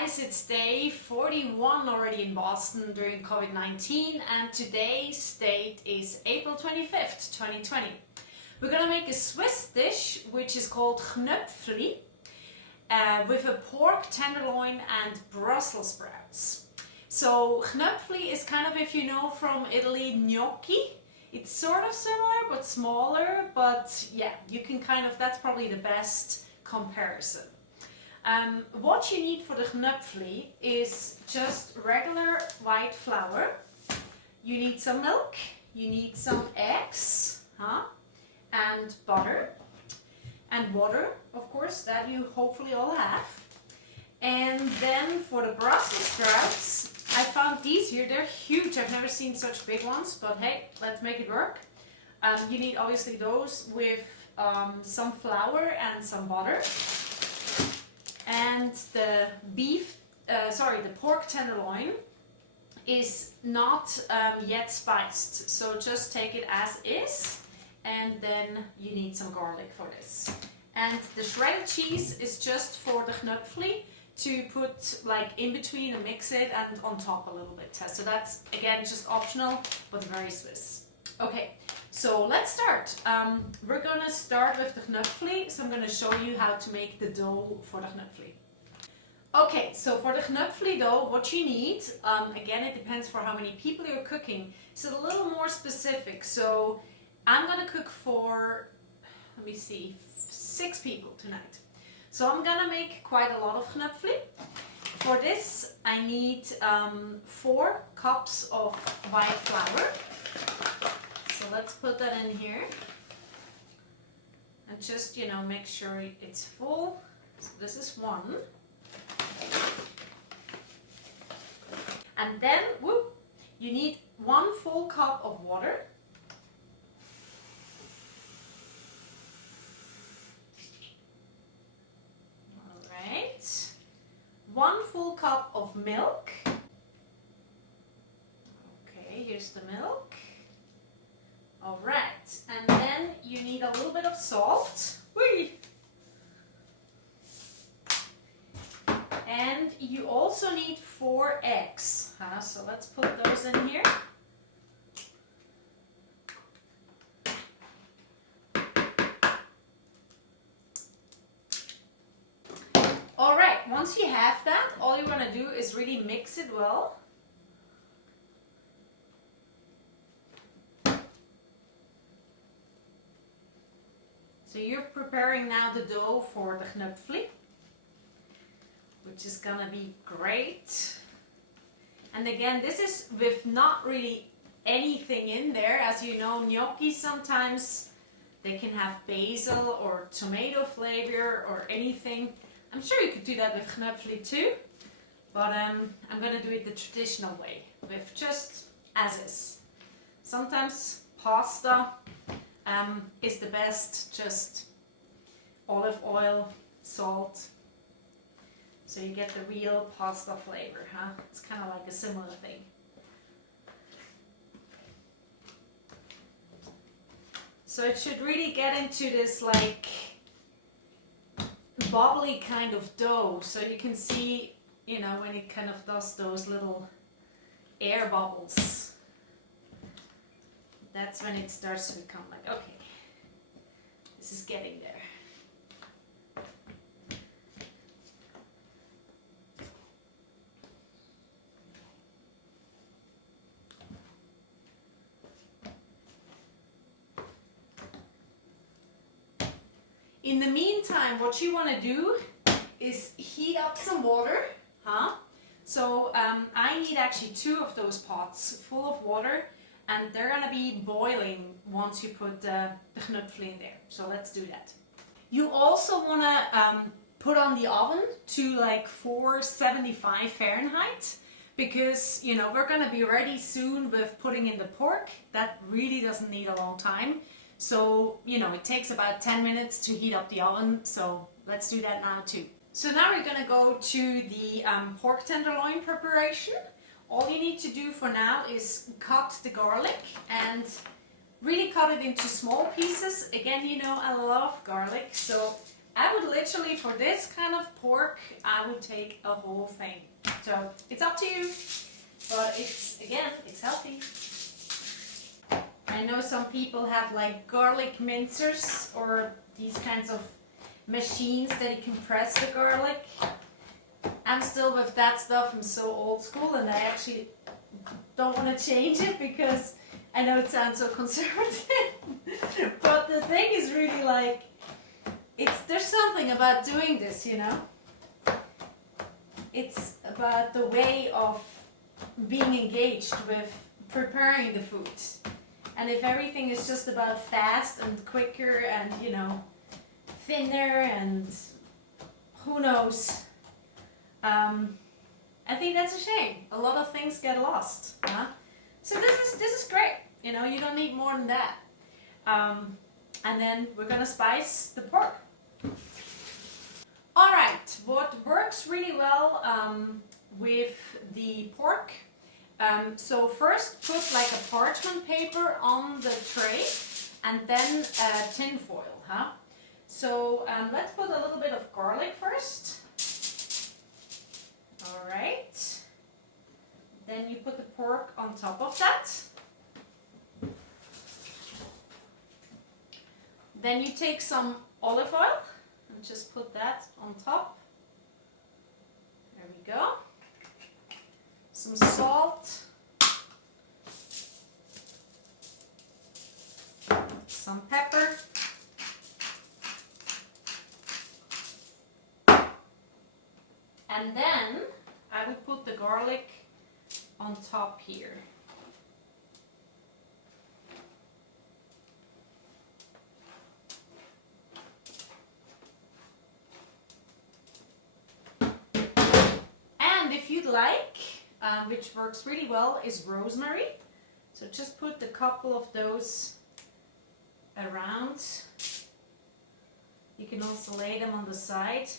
guys, it's day 41 already in Boston during COVID-19 and today's date is April 25th, 2020. We're gonna make a Swiss dish which is called Chnöpfli with a pork tenderloin and Brussels sprouts. So Chnöpfli is kind of, if you know from Italy, gnocchi. It's sort of similar but smaller, but yeah, you can kind of, that's probably the best comparison. What you need for the Chnöpfli is just regular white flour. You need some milk, you need some eggs, and butter, and water, of course, that you hopefully all have. And then for the Brussels sprouts, I found these here. They're huge. I've never seen such big ones, but hey, let's make it work. You need obviously those with some flour and some butter. And the the pork tenderloin is not yet spiced, so just take it as is, and then you need some garlic for this. And the shredded cheese is just for the Chnöpfli to put like in between and mix it, and on top a little bit. So that's again just optional, but very Swiss. Okay, so let's start. We're gonna start with the Chnöpfli, so I'm gonna show you how to make the dough for the Chnöpfli. Okay, so for the Chnöpfli dough, what you need, again it depends for how many people you're cooking, so a little more specific. So I'm gonna cook for, let me see, 6 people tonight. So I'm gonna make quite a lot of Chnöpfli. For this I need 4 cups of white flour. So let's put that in here. And just, you know, make sure it's full. So this is 1. And then, you need 1 full cup of water. Alright. 1 full cup of milk. Okay, here's the milk. Alright, and then you need a little bit of salt. Whee! And you also need 4 eggs. So let's put those in here. Alright, once you have that, all you're going to do is really mix it well. So you're preparing now the dough for the Chnöpfli, which is gonna be great. And again, this is with not really anything in there. As you know, gnocchi sometimes they can have basil or tomato flavor or anything. I'm sure you could do that with Chnöpfli too, but I'm gonna do it the traditional way, with just as is. Sometimes pasta is the best, just olive oil, salt, so you get the real pasta flavor, It's kind of like a similar thing. So it should really get into this like bubbly kind of dough, so you can see, you know, when it kind of does those little air bubbles. That's when it starts to become like, okay, this is getting there. In the meantime, what you want to do is heat up some water, So I need actually 2 of those pots full of water, and they're gonna be boiling once you put the Chnöpfli in there. So let's do that. You also wanna put on the oven to like 475 Fahrenheit, because, you know, we're gonna be ready soon with putting in the pork. That really doesn't need a long time. So, you know, it takes about 10 minutes to heat up the oven, so let's do that now too. So now we're gonna go to the pork tenderloin preparation. All you need to do for now is cut the garlic and really cut it into small pieces. Again, you know, I love garlic, so I would literally, for this kind of pork, I would take a whole thing. So it's up to you, but it's, again, it's healthy. I know some people have like garlic mincers or these kinds of machines that you can press the garlic. I'm still with that stuff. I'm so old school, and I actually don't want to change it because I know it sounds so conservative. But the thing is really like, there's something about doing this, you know. It's about the way of being engaged with preparing the food. And if everything is just about fast and quicker and, you know, thinner and who knows, I think that's a shame. A lot of things get lost. Huh? So this is great. You know, you don't need more than that. And then we're gonna spice the pork. All right, what works really well with the pork. So first put like a parchment paper on the tray and then tin foil. Huh? So let's put a little bit of garlic first. All right. Then you put the pork on top of that. Then you take some olive oil and just put that on top. There we go. Some salt. Some pepper. And then I would put the garlic on top here. And if you'd like, which works really well, is rosemary. So just put a couple of those around. You can also lay them on the side.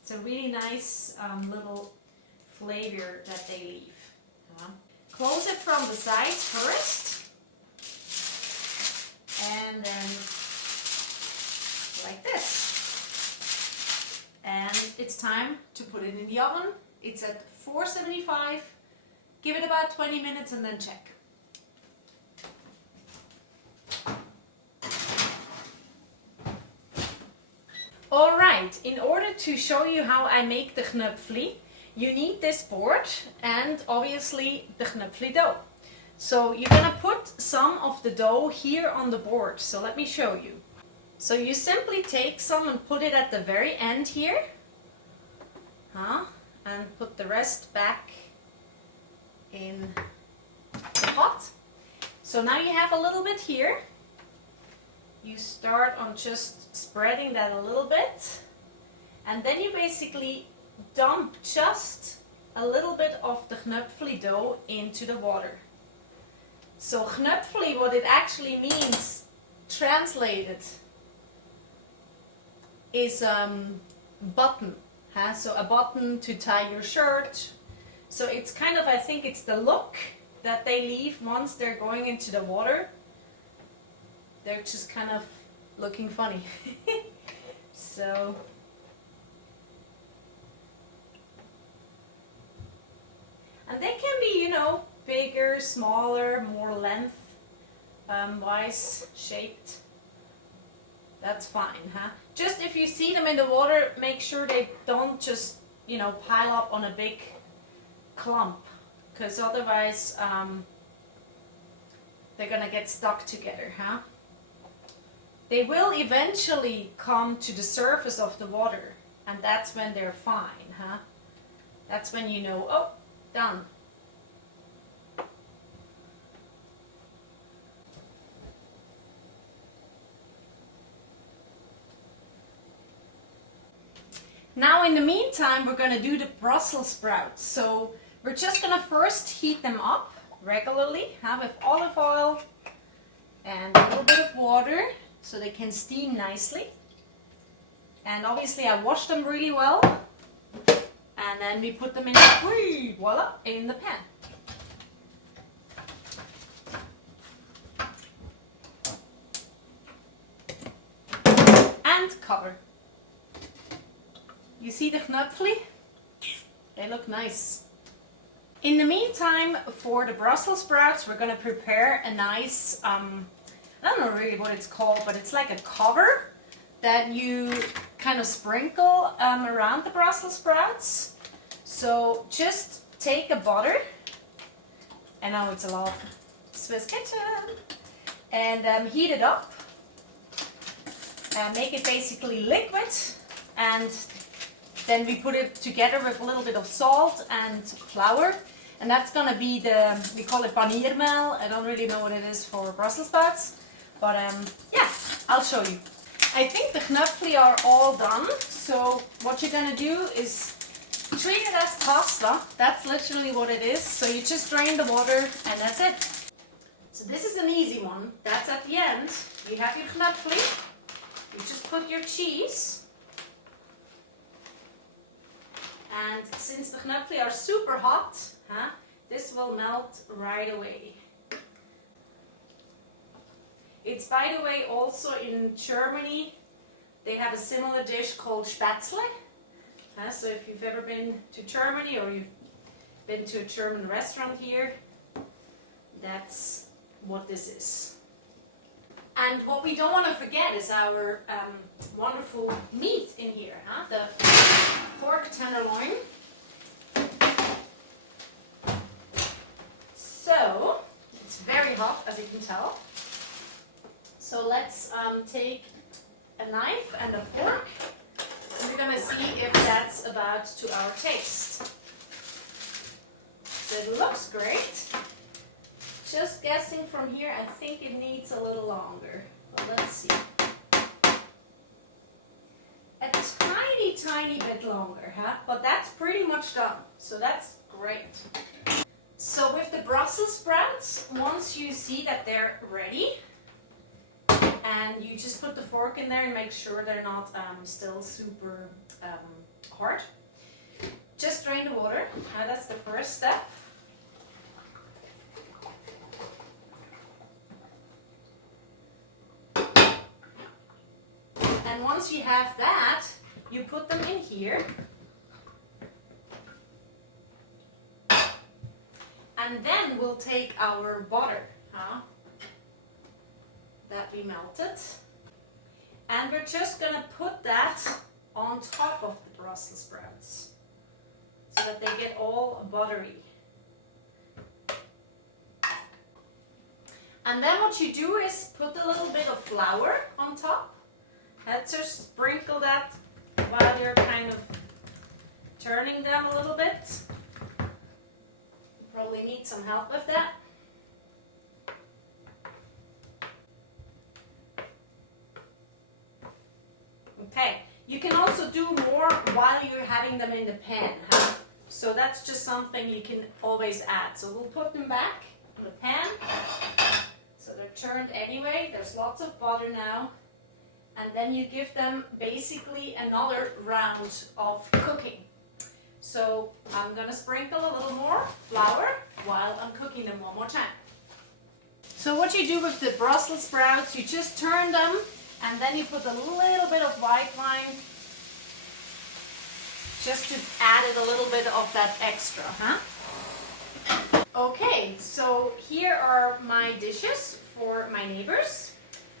It's a really nice little flavor that they leave. Close it from the sides first, and then like this. And it's time to put it in the oven. It's at 475. Give it about 20 minutes and then check. Alright, in order to show you how I make the Chnöpfli, you need this board and obviously the Chnöpfli dough. So you're gonna put some of the dough here on the board. So let me show you. So you simply take some and put it at the very end here. And put the rest back in the pot. So now you have a little bit here. You start on just spreading that a little bit, and then you basically dump just a little bit of the Chnöpfli dough into the water. So Chnöpfli, what it actually means, translated, is button. So a button to tie your shirt. So it's kind of, I think it's the look that they leave once they're going into the water. They're just kind of looking funny. So and they can be, you know, bigger, smaller, more length wise shaped. That's fine, huh? Just if you see them in the water, make sure they don't just, you know, pile up on a big clump, because otherwise they're gonna get stuck together, huh? They will eventually come to the surface of the water, and that's when they're fine, huh? That's when you know, oh, done. Now in the meantime, we're going to do the Brussels sprouts. So we're just going to first heat them up regularly, with olive oil and a little bit of water so they can steam nicely. And obviously I wash them really well. And then we put them in, voila, in the pan. And cover. You see the Chnöpfli? They look nice. In the meantime, for the Brussels sprouts, we're going to prepare a nice, I don't know really what it's called, but it's like a cover that you kind of sprinkle around the Brussels sprouts. So just take a butter, I know it's a lot, Swiss kitchen, and heat it up. Make it basically liquid, and then we put it together with a little bit of salt and flour, and that's gonna be we call it paniermehl. I don't really know what it is for Brussels sprouts, but yeah, I'll show you. I think the Chnöpfli are all done, so what you're gonna do is treat it as pasta. That's literally what it is. So you just drain the water and that's it. So this is an easy one. That's at the end. You have your Chnöpfli. You just put your cheese. And since the Chnöpfli are super hot, this will melt right away. It's, by the way, also in Germany, they have a similar dish called Spätzle. So if you've ever been to Germany or you've been to a German restaurant here, that's what this is. And what we don't want to forget is our wonderful meat in here, the pork tenderloin. So, it's very hot, as you can tell. So let's take a knife and a fork. And we're going to see if that's about to our taste. So it looks great. Just guessing from here, I think it needs a little longer. But let's see. A tiny, tiny bit longer, but that's pretty much done. So that's great. So with the Brussels sprouts, once you see that they're ready, and you just put the fork in there and make sure they're not still super hard. Just drain the water. That's the first step. And once you have that, you put them in here. And then we'll take our butter. That we melted, and we're just gonna put that on top of the Brussels sprouts so that they get all buttery. And then what you do is put a little bit of flour on top. Let's just sprinkle that while you're kind of turning them a little bit. You probably need some help with that. Okay, you can also do more while you're having them in the pan. So that's just something you can always add. So we'll put them back in the pan. So they're turned anyway. There's lots of butter now. And then you give them basically another round of cooking. So I'm going to sprinkle a little more flour while I'm cooking them one more time. So what you do with the Brussels sprouts, you just turn them. And then you put a little bit of white wine just to add it a little bit of that extra, Okay, so here are my dishes for my neighbors.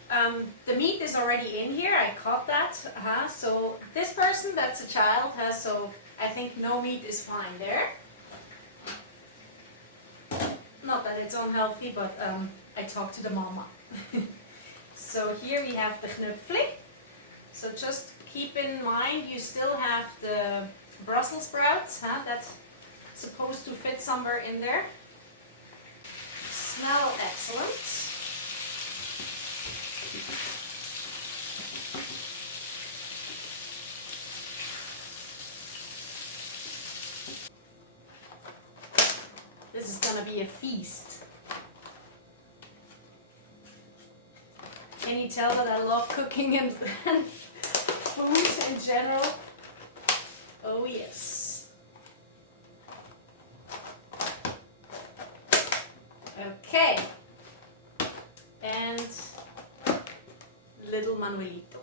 The meat is already in here, I cut that. So this person, that's a child, so I think no meat is fine there. Not that it's unhealthy, but I talked to the mama. So here we have the Chnöpfli. So just keep in mind you still have the Brussels sprouts. That's supposed to fit somewhere in there. Smell excellent. This is going to be a feast. Can you tell that I love cooking and food in general? Oh yes. Okay. And little Manuelito.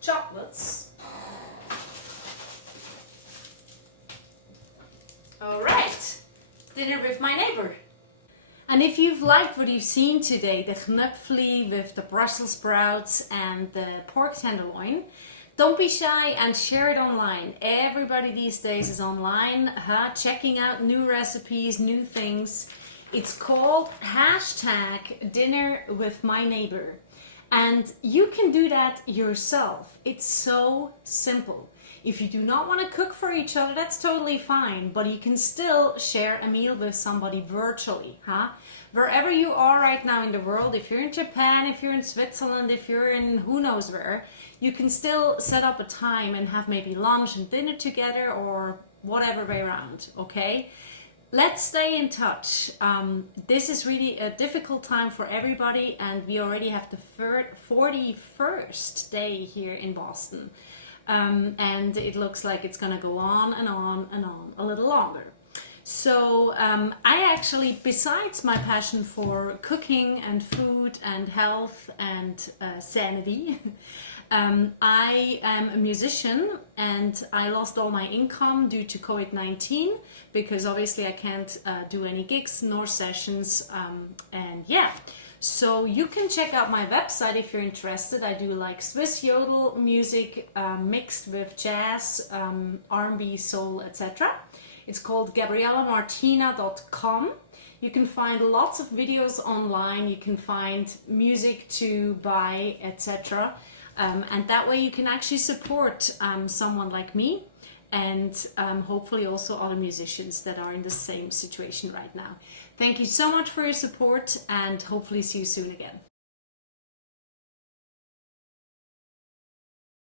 Chocolates. Dinner with My Neighbor. And if you've liked what you've seen today, the Chnöpfli with the Brussels sprouts and the pork tenderloin, don't be shy and share it online. Everybody these days is online, checking out new recipes, new things. It's called #DinnerWithMyNeighbor. And you can do that yourself. It's so simple. If you do not want to cook for each other, that's totally fine, but you can still share a meal with somebody virtually, Wherever you are right now in the world, if you're in Japan, if you're in Switzerland, if you're in who knows where, you can still set up a time and have maybe lunch and dinner together or whatever way around, okay? Let's stay in touch. This is really a difficult time for everybody, and we already have the 41st day here in Boston. And it looks like it's gonna go on and on and on a little longer. So I actually, besides my passion for cooking and food and health and sanity, I am a musician, and I lost all my income due to COVID-19 because obviously I can't do any gigs nor sessions, and yeah. So you can check out my website if you're interested. I do like Swiss yodel music mixed with jazz, R&B, soul, etc. It's called GabriellaMartina.com. You can find lots of videos online. You can find music to buy, etc. And that way you can actually support someone like me, and hopefully also other musicians that are in the same situation right now. Thank you so much for your support, and hopefully see you soon again.